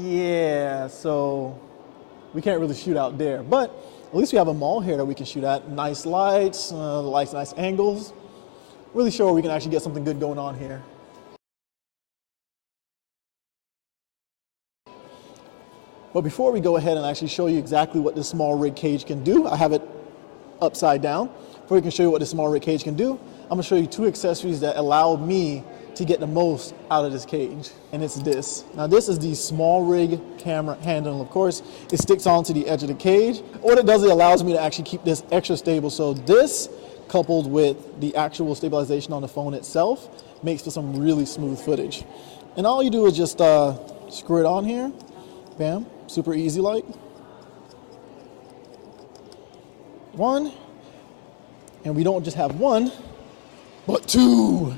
Yeah, so we can't really shoot out there, but at least we have a mall here that we can shoot at. Nice lights, nice angles. Really sure we can actually get something good going on here. But before we go ahead and actually show you exactly what this SmallRig cage can do, I have it upside down. Before we can show you what this SmallRig cage can do, I'm gonna show you two accessories that allow me to get the most out of this cage, and it's this. Now this is the SmallRig camera handle. Of course, it sticks onto the edge of the cage. What it does, it allows me to actually keep this extra stable. So this, coupled with the actual stabilization on the phone itself, makes for some really smooth footage. And all you do is just screw it on here, bam, super easy like. One, and we don't just have one, but two.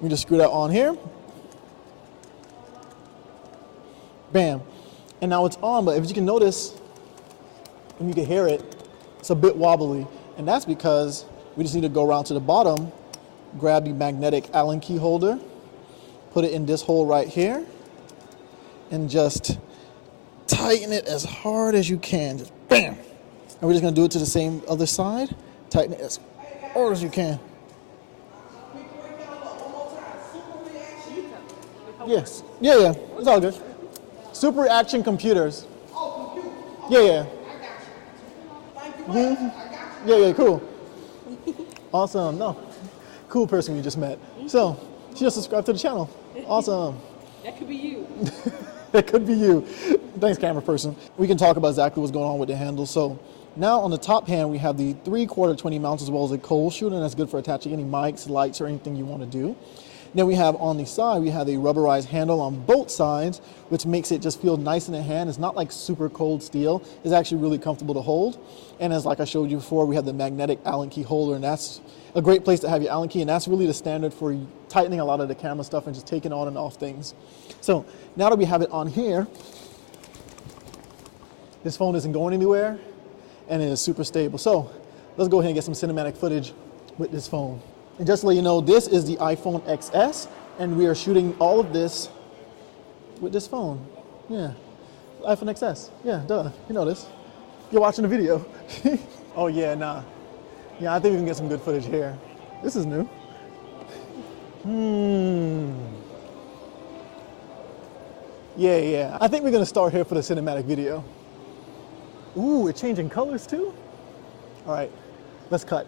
We just screw that on here. Bam. And now it's on, but if you can notice, and you can hear it, it's a bit wobbly. And that's because we just need to go around to the bottom, grab the magnetic Allen key holder, put it in this hole right here, and just tighten it as hard as you can. Just bam. And we're just gonna do it to the same other side. Tighten it as hard as you can. Yes. Yeah. It's all good. Super Reaction Computers. Oh, computer. Yeah. Thank you. Yeah, cool. Awesome. No. Cool person we just met. So, she just subscribed to the channel. Awesome. That could be you. That could be you. Thanks, camera person. We can talk about exactly what's going on with the handle. So, now on the top hand, we have the 3/4 20 mounts as well as a cold shooter, and that's good for attaching any mics, lights, or anything you want to do. Then we have on the side, we have a rubberized handle on both sides, which makes it just feel nice in the hand. It's not like super cold steel. It's actually really comfortable to hold. And as like I showed you before, we have the magnetic Allen key holder, and that's a great place to have your Allen key, and that's really the standard for tightening a lot of the camera stuff and just taking on and off things. So now that we have it on here, this phone isn't going anywhere, and it is super stable. So let's go ahead and get some cinematic footage with this phone. And just to let you know, this is the iPhone XS, and we are shooting all of this with this phone. Yeah, iPhone XS. Yeah, duh, you know this. You're watching the video. Oh yeah, nah. Yeah, I think we can get some good footage here. This is new. Yeah. I think we're gonna start here for the cinematic video. Ooh, it's changing colors too? All right, let's cut.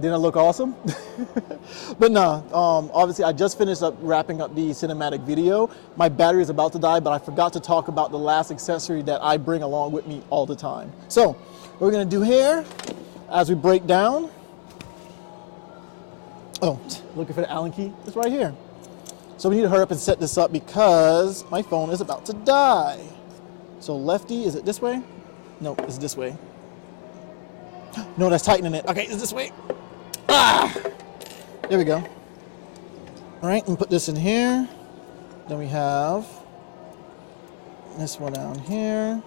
Didn't I look awesome? But no, obviously I just finished up wrapping up the cinematic video. My battery is about to die, but I forgot to talk about the last accessory that I bring along with me all the time. So what we're gonna do here, as we break down, oh, looking for the Allen key, it's right here. So we need to hurry up and set this up because my phone is about to die. So lefty, is it this way? No, it's this way. No, that's tightening it. Okay, it's this way. Ah! There we go. All right, and put this in here. Then we have this one down here.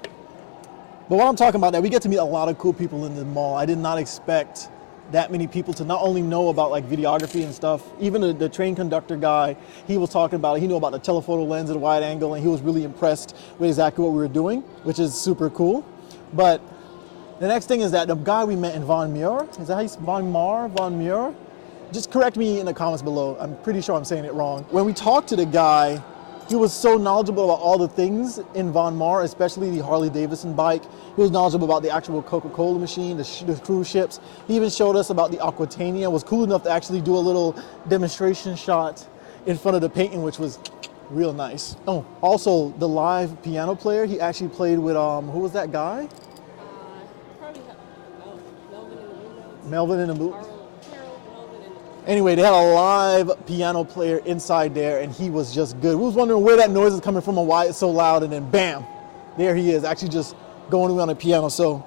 But while I'm talking about that, we get to meet a lot of cool people in the mall. I did not expect that many people to not only know about like videography and stuff, even the train conductor guy, he was talking about it. He knew about the telephoto lens and the wide angle, and he was really impressed with exactly what we were doing, which is super cool. But the next thing is that the guy we met in Von Muir, is that how you say Von Muir? Just correct me in the comments below. I'm pretty sure I'm saying it wrong. When we talked to the guy, he was so knowledgeable about all the things in Von Maur, especially the Harley Davidson bike. He was knowledgeable about the actual Coca-Cola machine, the cruise ships. He even showed us about the Aquitania, was cool enough to actually do a little demonstration shot in front of the painting, which was real nice. Oh, also the live piano player, he actually played with, who was that guy? Melvin in the Moon. Anyway, they had a live piano player inside there, and he was just good. We was wondering where that noise is coming from and why it's so loud, and then bam, there he is, actually just going away on the piano. So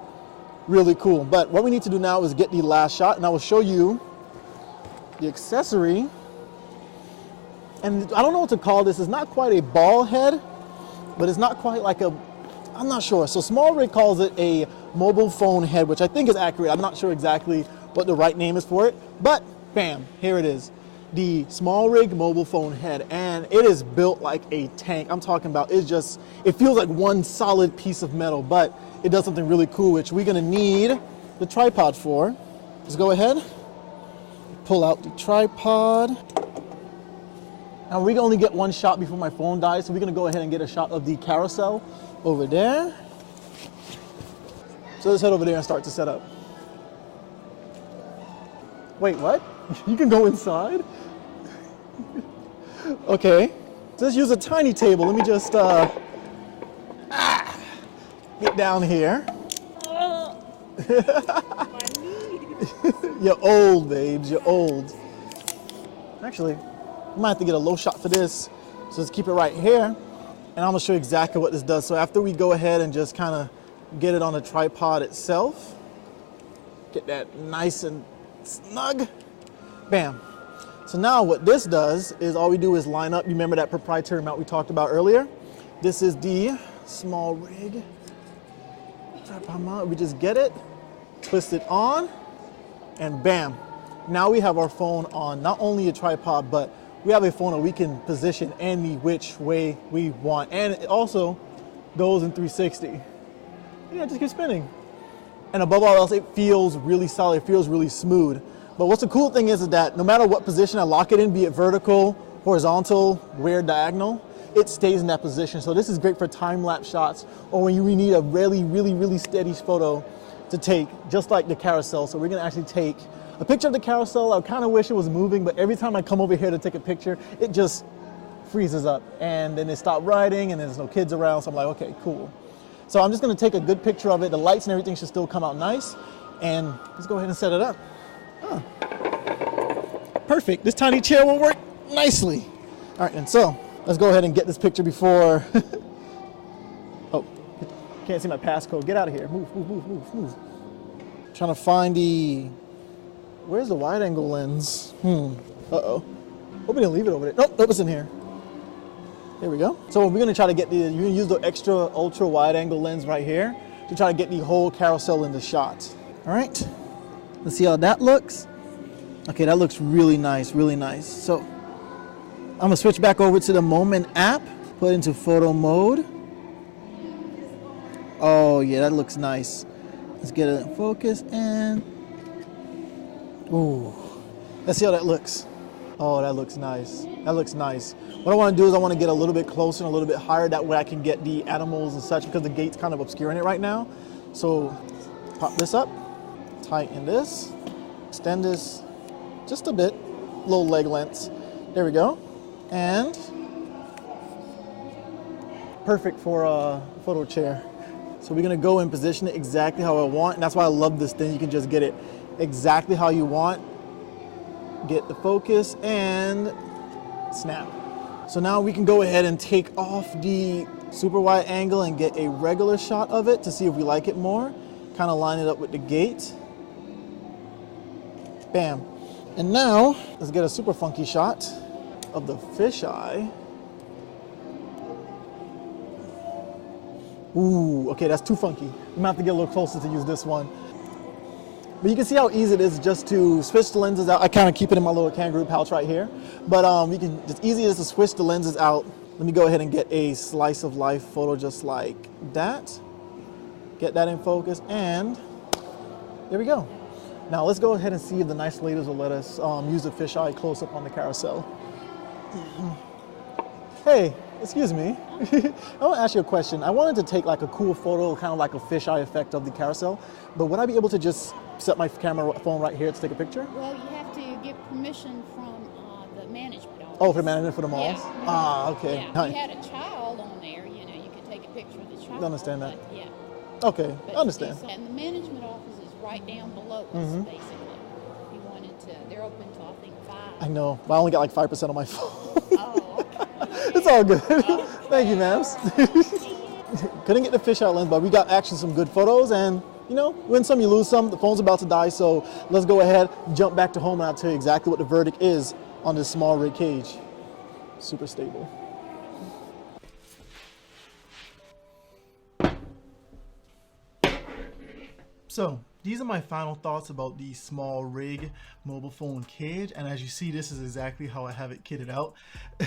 really cool. But what we need to do now is get the last shot, and I will show you the accessory. And I don't know what to call this. It's not quite a ball head, but it's not quite like a, I'm not sure. So SmallRig calls it a mobile phone head, which I think is accurate. I'm not sure exactly what the right name is for it, but bam, here it is. The SmallRig mobile phone head, and it is built like a tank. I'm talking about, it's just, it feels like one solid piece of metal, but it does something really cool, which we're gonna need the tripod for. Let's go ahead, pull out the tripod. Now we can only get one shot before my phone dies, so we're gonna go ahead and get a shot of the Carousel over there. So let's head over there and start to set up. Wait, what? You can go inside? Okay. So let's use a tiny table. Let me just get down here. You're old, babes. You're old. Actually, I might have to get a low shot for this. So let's keep it right here. And I'm gonna show you exactly what this does. So after we go ahead and just kind of get it on the tripod itself, get that nice and snug, bam. So now what this does is all we do is line up. You remember that proprietary mount we talked about earlier? This is the SmallRig tripod mount. We just get it, twist it on, and bam. Now we have our phone on not only a tripod, but we have a phone that we can position any which way we want. And it also goes in 360. Yeah, just keep spinning. And above all else, it feels really solid, it feels really smooth. But what's the cool thing is that no matter what position I lock it in, be it vertical, horizontal, where diagonal, it stays in that position. So this is great for time-lapse shots or when you need a really steady photo to take, just like the Carousel. So we're gonna actually take a picture of the Carousel. I kind of wish it was moving, but every time I come over here to take a picture, it just freezes up. And then it stopped riding and there's no kids around, so I'm like, okay, cool. So I'm just gonna take a good picture of it. The lights and everything should still come out nice. And let's go ahead and set it up. Huh. Perfect, this tiny chair will work nicely. All right, and so let's go ahead and get this picture before, oh, can't see my passcode. Get out of here, move. Trying to find where's the wide angle lens? Uh-oh, hope we didn't leave it over there. Nope, it's in here. There we go. So we're gonna try to get you're gonna use the extra ultra wide angle lens right here to try to get the whole Carousel in the shot. All right, let's see how that looks. Okay, that looks really nice, So I'm gonna switch back over to the Moment app, put into photo mode. Oh yeah, that looks nice. Let's get it in focus and, ooh, let's see how that looks. Oh, that looks nice. What I want to do is I want to get a little bit closer and a little bit higher. That way I can get the animals and such because the gate's kind of obscuring it right now. So pop this up, tighten this. extend this just a bit, little leg lengths. There we go. And perfect for a photo chair. So we're gonna go and position it exactly how I want. And that's why I love this thing. You can just get it exactly how you want. Get the focus and snap. So now we can go ahead and take off the super wide angle and get a regular shot of it to see if we like it more. Kind of line it up with the gate. Bam. And now let's get a super funky shot of the fisheye. Ooh, okay, that's too funky. I'm gonna have to get a little closer to use this one. But you can see how easy it is just to switch the lenses out. I kind of keep it in my little kangaroo pouch right here. But we can, it's easy just to switch the lenses out. Let me go ahead and get a slice of life photo just like that. Get that in focus, and there we go. Now let's go ahead and see if the nice ladies will let us use the fisheye close up on the carousel. Hey, excuse me. I want to ask you a question. I wanted to take like a cool photo, kind of like a fisheye effect of the carousel, but would I be able to just set my camera phone right here to take a picture? Well, you have to get permission from the management office. Oh, for management for the malls? Yeah. Ah, okay. Yeah. If you had a child on there, you know, you could take a picture of the child. I understand that. Yeah. Okay, But I understand. And the management office is right down below us, basically. If you wanted to, they're open till I think 5. I know, but I only got like 5% on my phone. Oh, okay. It's all good. Thank you, ma'am. Couldn't get the fisheye lens, but we got actually some good photos, and you know, win some, you lose some. The phone's about to die, so let's go ahead, jump back to home, and I'll tell you exactly what the verdict is on this SmallRig cage. Super stable. So these are my final thoughts about the SmallRig mobile phone cage, and as you see, this is exactly how I have it kitted out.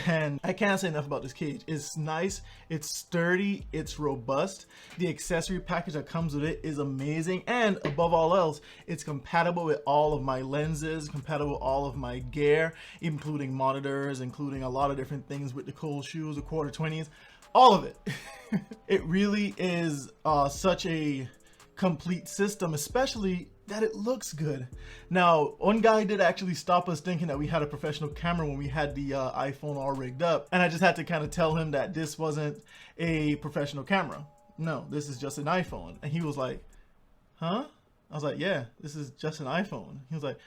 And I can't say enough about this cage. It's nice, it's sturdy, it's robust. The accessory package that comes with it is amazing, and above all else, it's compatible with all of my lenses, compatible with all of my gear, including monitors, including a lot of different things with the cold shoes, the quarter 20s, all of it. It really is such a complete system, especially that it looks good. Now, one guy did actually stop us thinking that we had a professional camera when we had the iPhone all rigged up, and I just had to kind of tell him that this wasn't a professional camera. No, this is just an iPhone. And he was like, huh? I was like, yeah, this is just an iPhone. He was like,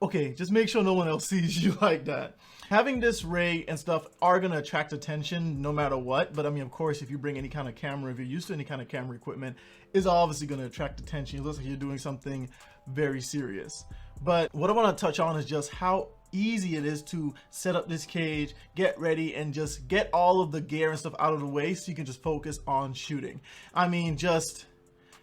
okay, just make sure no one else sees you like that. Having this rig and stuff are gonna attract attention no matter what, but I mean, of course, if you bring any kind of camera, if you're used to any kind of camera equipment, is obviously gonna attract attention. It looks like you're doing something very serious. But what I wanna touch on is just how easy it is to set up this cage, get ready, and just get all of the gear and stuff out of the way so you can just focus on shooting. I mean, just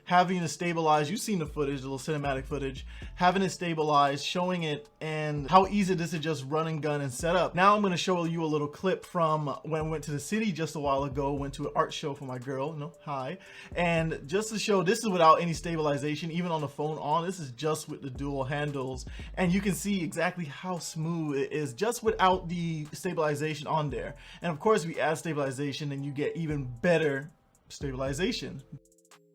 having it stabilized, you've seen the footage, the little cinematic footage, having it stabilized, showing it, and how easy it is to just run and gun and set up. Now I'm gonna show you a little clip from when I went to the city just a while ago, went to an art show for my girl, hi. And just to show, this is without any stabilization, even on the phone on, this is just with the dual handles. And you can see exactly how smooth it is just without the stabilization on there. And of course, we add stabilization and you get even better stabilization.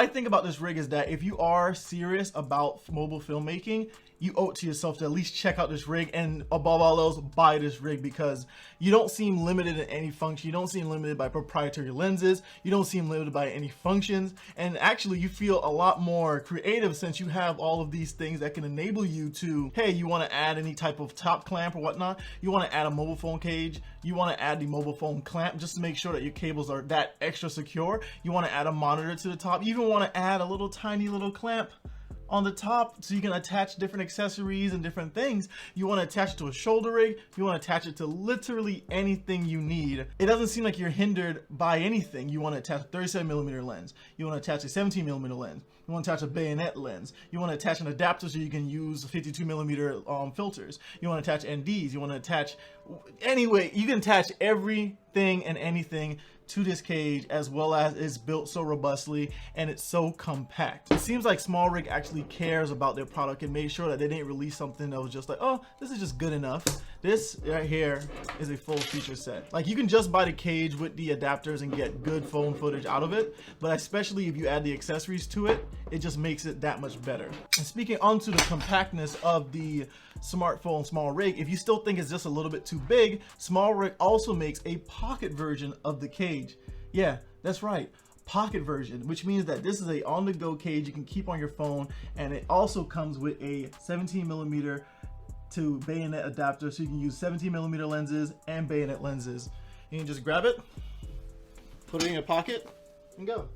I think about this rig is that if you are serious about mobile filmmaking, you owe it to yourself to at least check out this rig, and above all else, buy this rig, because you don't seem limited in any function. You don't seem limited by proprietary lenses. You don't seem limited by any functions, and actually you feel a lot more creative since you have all of these things that can enable you to, hey, you want to add any type of top clamp or whatnot, you want to add a mobile phone cage, you want to add the mobile phone clamp just to make sure that your cables are that extra secure, you want to add a monitor to the top, you even want to add a little tiny little clamp on the top so you can attach different accessories and different things. You want to attach it to a shoulder rig, you want to attach it to literally anything you need. It doesn't seem like you're hindered by anything. You want to attach a 37mm lens, you want to attach a 17mm lens, you want to attach a bayonet lens, you want to attach an adapter so you can use 52mm filters, you want to attach NDs, you want to attach, anyway, you can attach everything and anything to this cage, as well as it's built so robustly and it's so compact. It seems like SmallRig actually cares about their product and made sure that they didn't release something that was just like, oh, this is just good enough. This right here is a full feature set. Like, you can just buy the cage with the adapters and get good phone footage out of it, but especially if you add the accessories to it, it just makes it that much better. And speaking onto the compactness of the smartphone SmallRig, if you still think it's just a little bit too big, SmallRig also makes a pocket version of the cage. Yeah, that's right, pocket version, which means that this is a on-the-go cage you can keep on your phone, and it also comes with a 17mm to bayonet adapter, so you can use 17mm lenses and bayonet lenses. You can just grab it, put it in your pocket, and go.